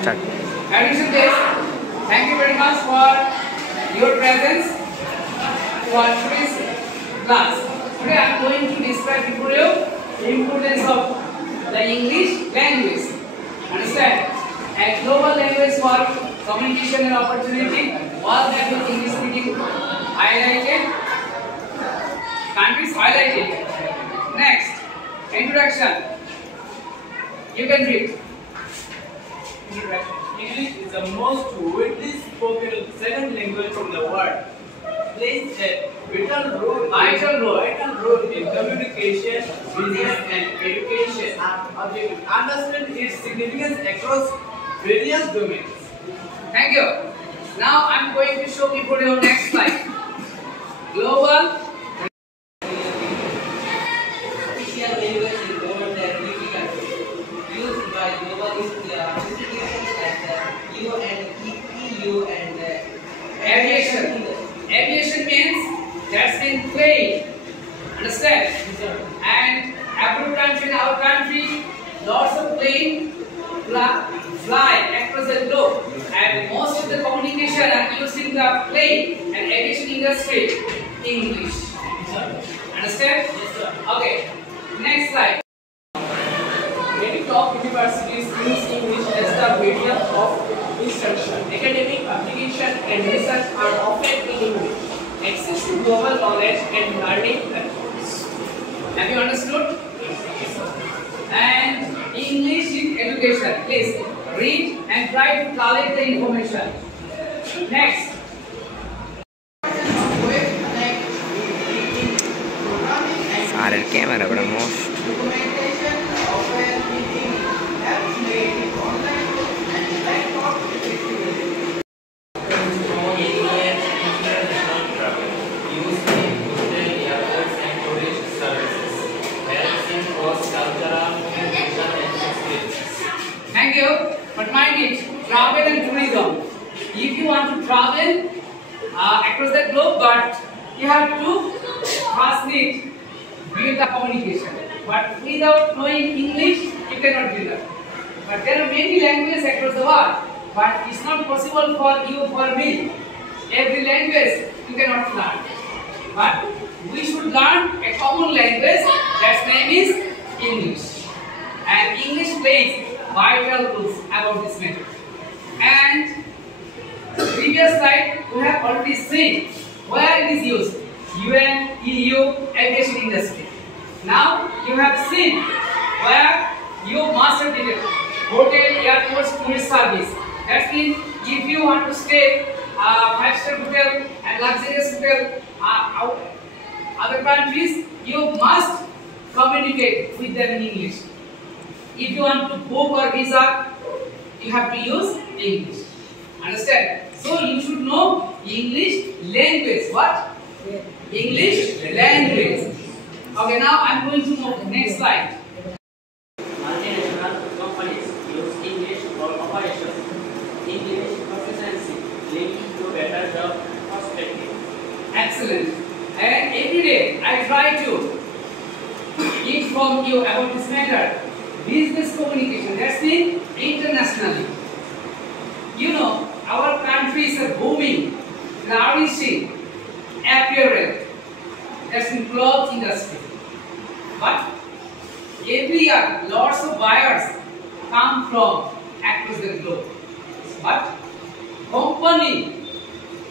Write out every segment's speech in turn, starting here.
Start. Admission days, thank you very much for your presence for today's class. Today I am going to describe for you the importance of the English language. Understand? A global language for communication and opportunity. All that with English speaking highlighted. Countries highlighted. Next, introduction. You can read. English is the most widely spoken second language in the world. Plays a vital role in communication, business, and education. Understand its significance across various domains. Thank you. Now I am going to show you your next slide. Global. Official language in over 30 countries, used by global institutions like the EU and Aviation. Aviation means that's been plane. Understand? And every country in our country, lots of plane fly across the globe, and most of the communication are using the plane and aviation industry English. Understand? Yes, sir. Okay. Next slide. Many top universities use English as the medium of instruction. Academic application and research are often in English. Access to global knowledge and learning platforms. Have you understood? And English in education. Please read and try to collect the information. Next. Silent camera, but most. documentation of a meeting apps made it online and laptop accessibility. International travel, using hotel, airports and tourist services, helps in cross-cultural communication and experiences. Thank you. But mind it, travel and tourism. If you want to travel across the globe, but you have to firstly build the communication. But without knowing English, you cannot do that. But there are many languages across the world, but it's not possible for you, for me. Every language you cannot learn. But we should learn a common language. That's name is English. And English plays vital roles about this matter. And previous slide we have already seen where it is used. UN, EU, aviation industry. Now you have seen where you must have did it. Hotel, airports, tourist service. That means if you want to stay 5-star hotel and luxurious hotel other countries, you must communicate with them in English. If you want to book or visa, you have to use English. Understand? So you should know English language. What? English language. Okay, now I'm going to move next slide. Multinational companies use English for operations. English proficiency leading to better job prospects. Excellent. And every day I try to inform you about this matter. Business communication, that's mean internationally. You know, our countries are booming, flourishing, apparel, that's in cloth industry. But every year, lots of buyers come from across the globe. But company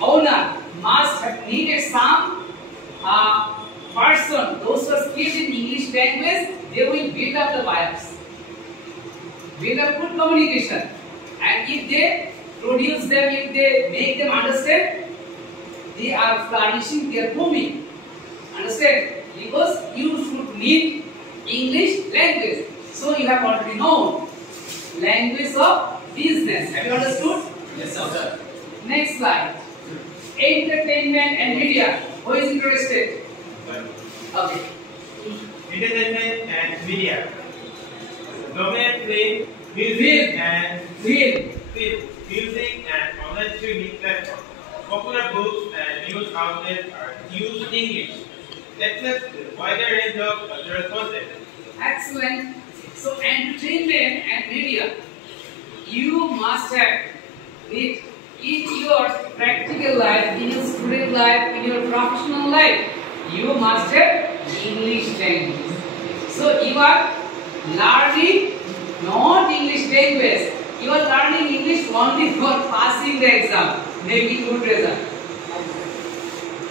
owner must have needed some person, those who are skilled in English language, they will build up the buyers. Build up good communication. And if they produce them, if they make them understand, they are flourishing, they are booming. Understand? Because you should need English language. So you have already known language of business. Have you understood? Yes, sir. Next slide. Entertainment and media. Who is interested? Okay. Entertainment and media. Domain play, music Film. and Film. music and online streaming platform. Popular books and news outlets are used English. Access to a wider range of cultural content. Excellent. So entertainment and media. you must have it in your practical life, in your student life, in your professional life. You must have English language. So you are learning not English language. You are learning English only for passing the exam, making good result.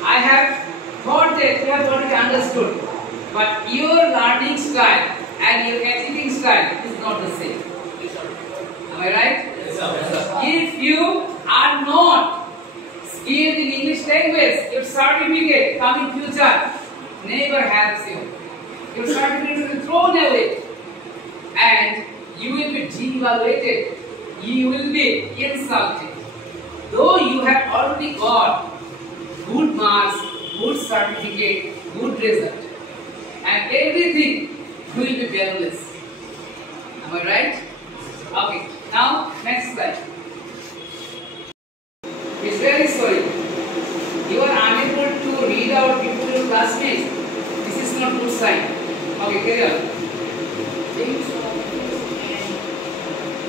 I have thought that you have already understood, but your learning style and your achieving style is not the same. Am I right? Yes, sir. If you are not skilled in English language, your certificate coming future never helps you. Your certificate will be thrown away and you will be devaluated. You will be insulted. Though you have already got good marks, good certificate, good result, and everything will be valueless. Am I right? Okay. Now, next slide. It's very sorry. You are unable to read out before your classmates. This is not good sign. Okay, carry on.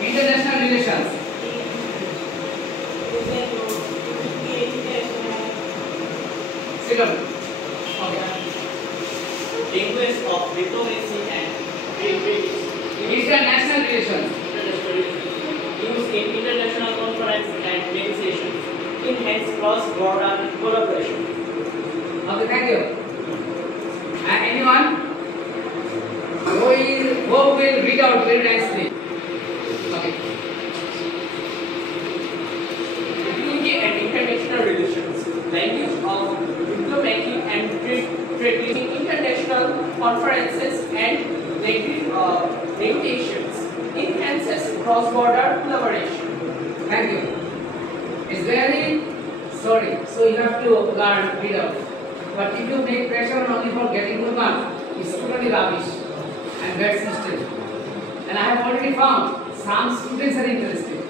International relations. Sit down. Okay. Language of diplomacy and trade. International relations. Used in international conference and negotiations. Enhance cross-border collaboration. Okay, thank you. And anyone who will read out very nicely? Okay. Diplomacy and international relations. Language of diplomacy and trade. International conferences and negotiations. Enhances cross-border collaboration. Thank you. It's very sorry. So you have to learn read out. But if you make pressure only for getting good marks, it's totally rubbish and bad system. And I have already found some students are interested.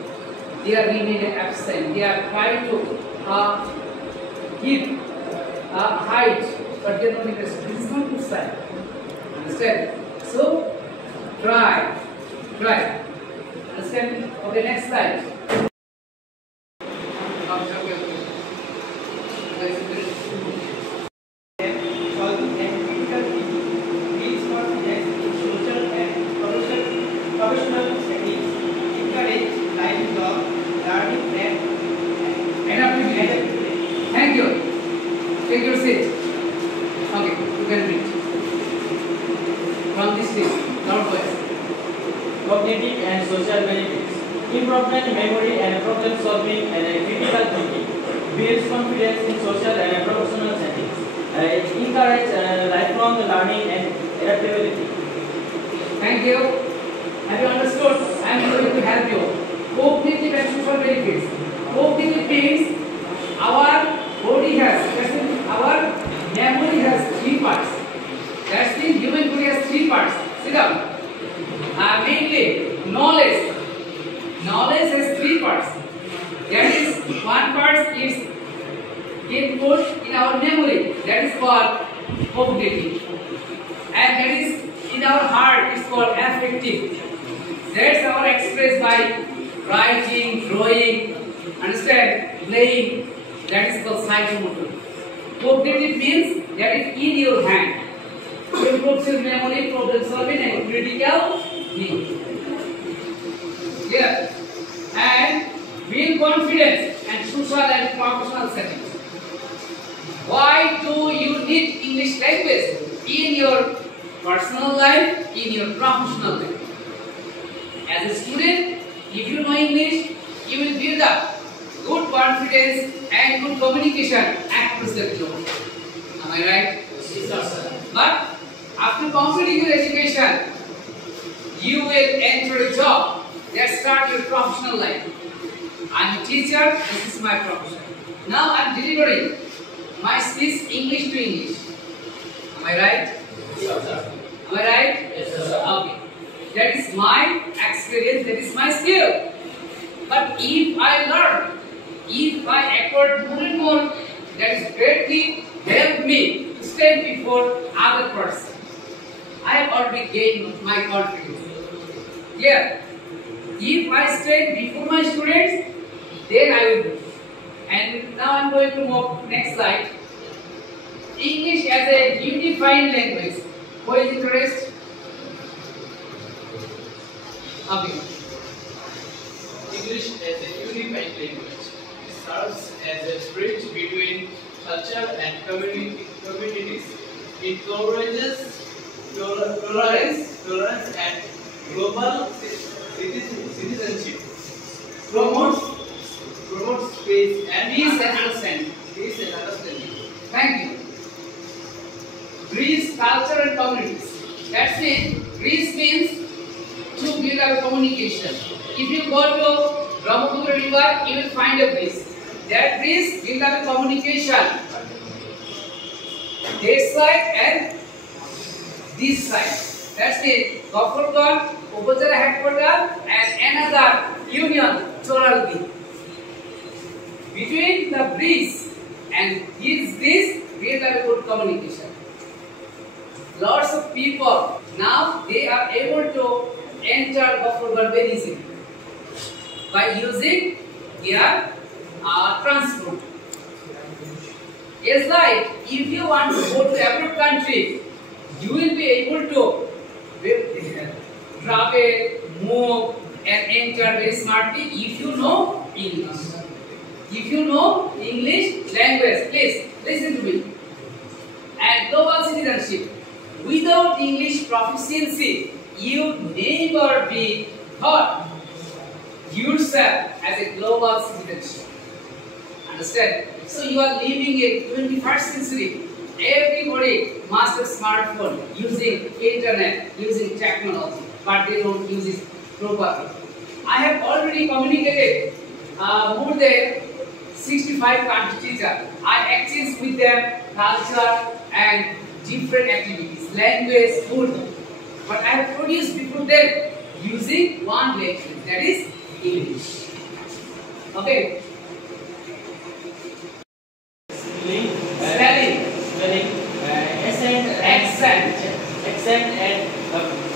They are remaining absent. They are trying to keep height, but they are not interested. This is not good sign. Understand? So try. Understand? Okay, next slide. Solving and critical thinking builds confidence in social and professional settings, encourage lifelong learning and Adaptability. Thank you. Take your seat. Okay, you can read. From this list, loud voice. cognitive and social benefits. Improvement memory and problem solving and critical thinking builds confidence in social and professional settings. It encourages lifelong learning and adaptability. Thank you. Have you understood? I am going to help you. Cognitive and social benefits. Cognitive means our body has, that means our memory has 3 parts. That means human body has 3 parts. Sit down. Mainly knowledge. Knowledge has 3 parts. That is, one part is input in our memory. That is called cognitive. And that is in our heart is called affective. That's our expressed by writing, drawing, understand, playing. That is called psychomotor. Cognitive means that is in your hand. Improves your memory, problem solving, and critical thinking. Clear? And build confidence and social and professional settings. Why do you need English language in your personal life, in your professional life? As a student, if you know English, you will build up good confidence and good communication across the globe. Am I right? Yes, sir. But after completing your education, you will enter a job that start your professional life. I am a teacher, this is my profession. Now I am delivering my speech English to English. Am I right? Yes, sir. Am I right? Yes, sir. Okay. That is my experience, that is my skill. But if I learn, if I acquire more and more, that is greatly help me to stand before other person. I have already gained my confidence. Here, If I stand before my students, then I will do. And now I am going to move next slide. English as a unified language. Who is interested? Okay. English as a unified language serves as a bridge between culture and communities. It tolerance and global citizenship. Promotes peace and understanding. Thank you. Greece, culture and communities. That's it. Greece means to build our communication. If you go to Brahmaputra river, you will find a bridge. That bridge build our communication. This side and this side. That's it. Gopalgarh, Upazila headquarters and another union, Choraldi. Between the bridge and this we have a good communication. Lots of people now they are able to enter Gopalgarh very easily by using their transport. It's like if you want to go to abroad country, you will be able to travel, move and enter very smartly if you know English. If you know English language, please listen to me. And global citizenship. Without English proficiency, you never be thought yourself as a global citizenship. Understand? So you are living in 21st century. Everybody must have smartphone, using internet, using technology, but they don't use it properly. I have already communicated more than 65 country teachers. I exchange with them culture and different activities, language, food. But I have produced before them using one language, that is English. Okay. Spelling. Accent and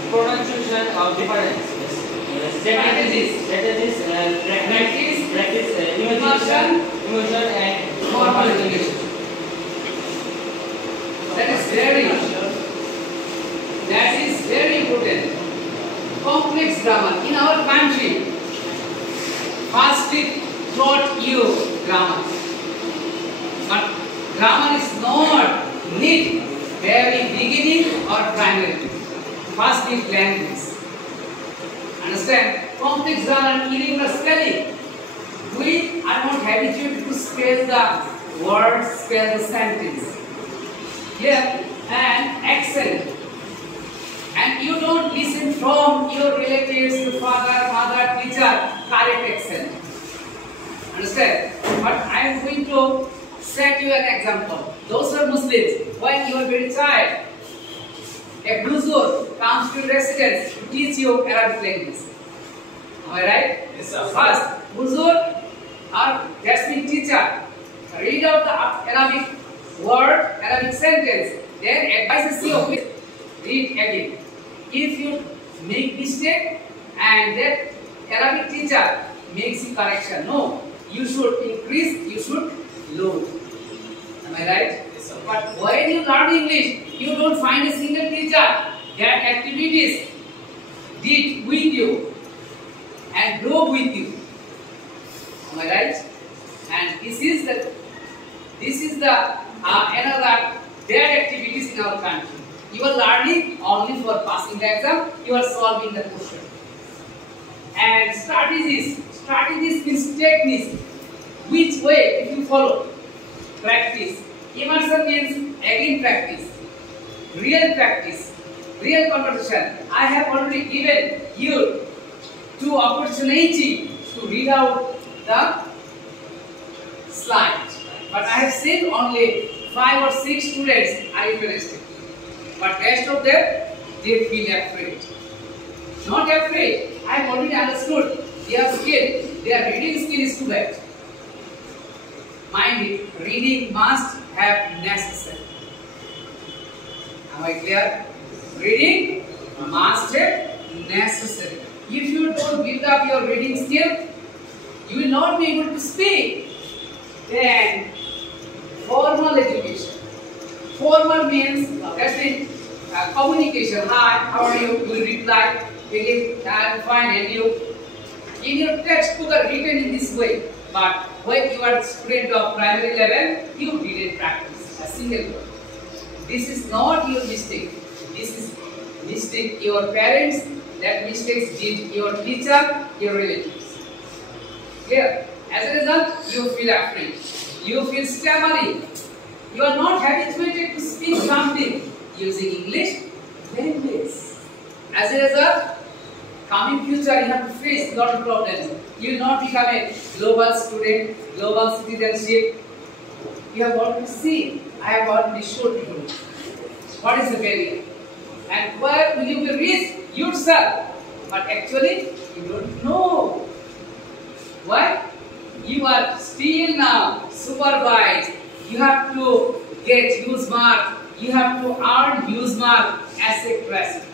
pronunciation of difference. Strategies, practice, emotion and Formal education. That is very important. Complex grammar. In our country, firstly taught you grammar. But grammar is not need very beginning or primary. First is language. Understand? Complex grammar, irregular spelling. We are not habituated to spell the word, spell the sentence. Here and accent. And you don't listen from your relatives, your father, mother, teacher, correct accent. Understand? But I am going to set you an example. Those are Muslims. When you are very child, a Buzur comes to residence to teach you Arabic language. Am I right? Yes, sir. First, Buzur or Jasmine teacher read out the Arabic word, Arabic sentence, then advises you with read again. If you make mistake and that Arabic teacher makes you correction, no, you should increase, you should lower. Am I right? Yes, sir. But when you learn English, you don't find a single teacher that activities did with you and grow with you. Am I right? And this is the another bad activities in our country. You are learning only for passing the exam. You are solving the question. And strategies means techniques. Which way if you follow? Practice. Immersion means again practice. Real conversation. I have already given you 2 opportunities to read out the slide. But I have seen only 5 or 6 students are interested. But rest of them, they feel afraid. Not afraid. I have already understood their skill. Their reading skill is too bad. Mind it, reading must have necessary. Am I clear? Reading must have necessary. if you don't build up your reading skill, you will not be able to speak. Then, formal education. Formal means, that's it, communication. Hi, how are you? You will reply. Again, I'm fine, and you? In your textbook are written in this way. But when you are a student of primary level, you didn't practice a single word. This is not your mistake. This is mistake your parents. That mistakes did your teacher, your relatives. Clear? As a result, you feel afraid. You feel stammering. You are not habituated to speak something using English language. As a result, coming future, you have to face a lot of problems. You will not become a global student, global citizenship. You have already seen, I have already showed you what is the barrier. And where will you be reached yourself? But actually, you don't know. Why? You are still now supervised. You have to get use mark. You have to earn use mark as a class.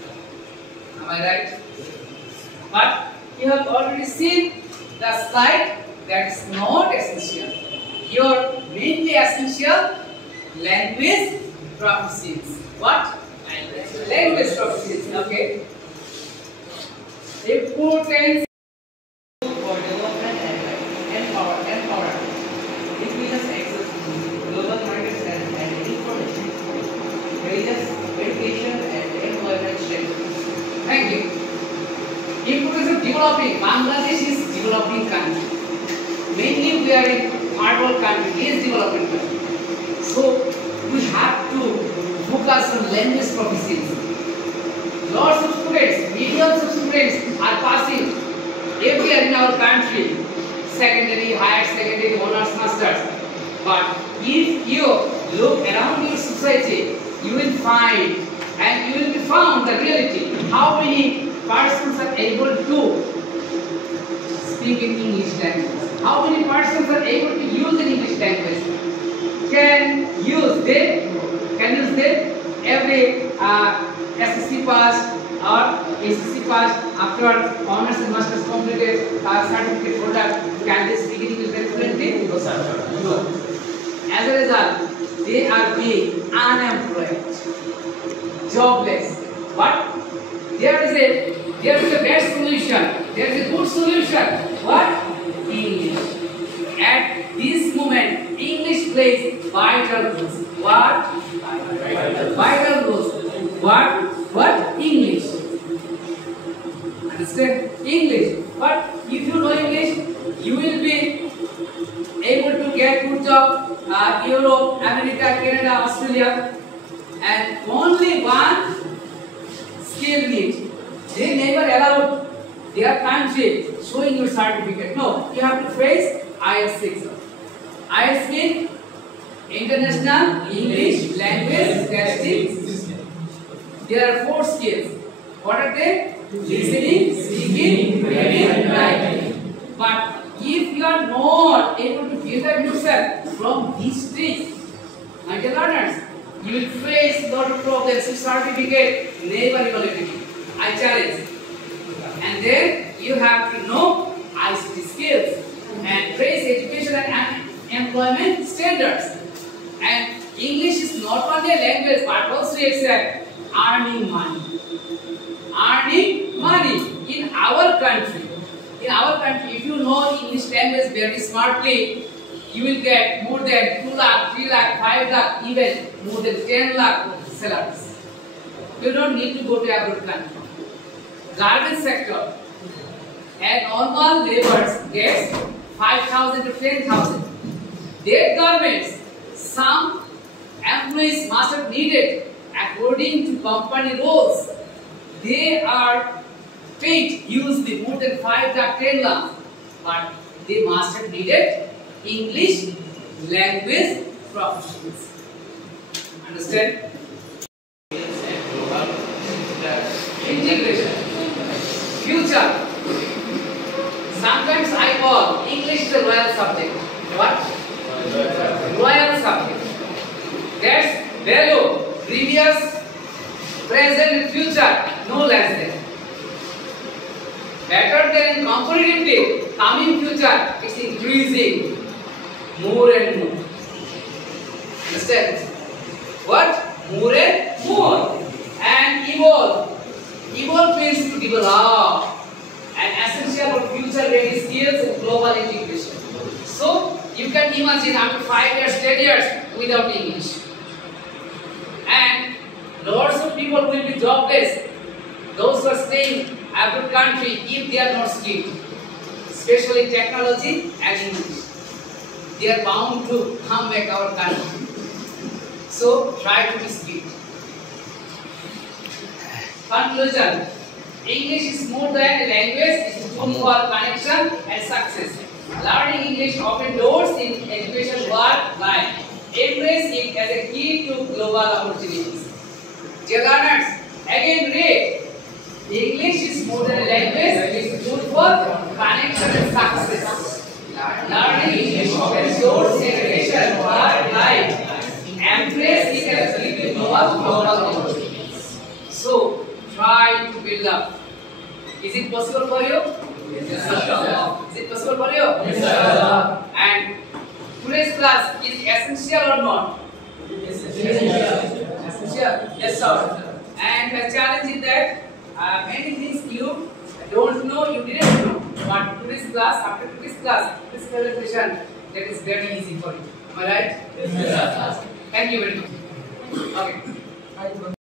Am I right? But you have already seen the slide. That is not essential. Your mainly essential language proficiency. What? Language proficiency. Okay. Importance. For development and empowerment. Increases access to global markets and information. Raises education and employment status. Thank you. Importance of developing. Bangladesh is developing country. Mainly we are in third world country, is developing country. So we have to focus on language proficiency. Lots of students, millions of students are passing every year in our country, secondary, higher secondary, honors, masters. But if you look around your society, you will find and you will be found the reality. How many persons are able to speak in English language? How many persons are able to use an English language? Can use them every SSC pass or ACC pass after honors and masters completed certificate holder. Can they speak English very fluently? No. As a result, they are being unemployed, jobless. But there is a best solution. There is a good solution. What? English. At this moment, English plays vital roles. What? Vital roles. What? English. Understand? English. But if you know English, you will be able to get good job. Europe, America, Canada, Australia, and only one skill need. They never allowed their country showing your certificate. No, you have to face IELTS exam. IELTS means International English Language Testing. There are 4 skills. What are they? Listening, speaking, reading, writing. But if you are not able to build up yourself from these 3, my dear learners, you will face a lot of problems. Your certificate never evaluated. I challenge. And then you have to know ICT skills and raise education and employment standards. And English is not only a language but also it's earning money. Earning money in our country. In our country, if you know English language very smartly, you will get more than 2 lakh, 3 lakh, 5 lakh, even more than 10 lakh salaries. You don't need to go to abroad country. Garment sector, a normal laborer gets 5,000 to 10,000. Their garments, some employees must have needed according to company rules. They are paid usually more than 5 lakh, 10 lakh, but they must have needed English language proficiency. Understand? Integration. Future. Sometimes I call English the royal subject. What? Royal subject. That's value, previous, present and future, no less than. better than comparatively, coming future, it's increasing more and more. Understand? What? More and more. And evolve. Evolve means to develop. And essential for future ready skills and global integration. So, you can imagine after 5 years, 10 years without English. And lots of people will be jobless. Those who are staying abroad country, if they are not skilled, especially technology and English, they are bound to come back our country. So try to be skilled. Conclusion: English is more than a language; it is a tool for connection and success. Learning English opens doors in education, work, life. Embrace it as a key to global opportunities. Dear learners, again read. English is more than a language; it is a tool for connection and success. Learning English opens doors in education, work, life. Embrace it as a key to global opportunities. So try to build up. Is it possible for you? Yes, sir. Is it possible for you? Yes, sir. And today's class is essential or not? Essential. Yes, sir. And the challenge is that many things you don't know, you didn't know. But today's class, after today's class, this presentation, that is very easy for you. Am I right? Yes, sir. Thank you very much. Okay.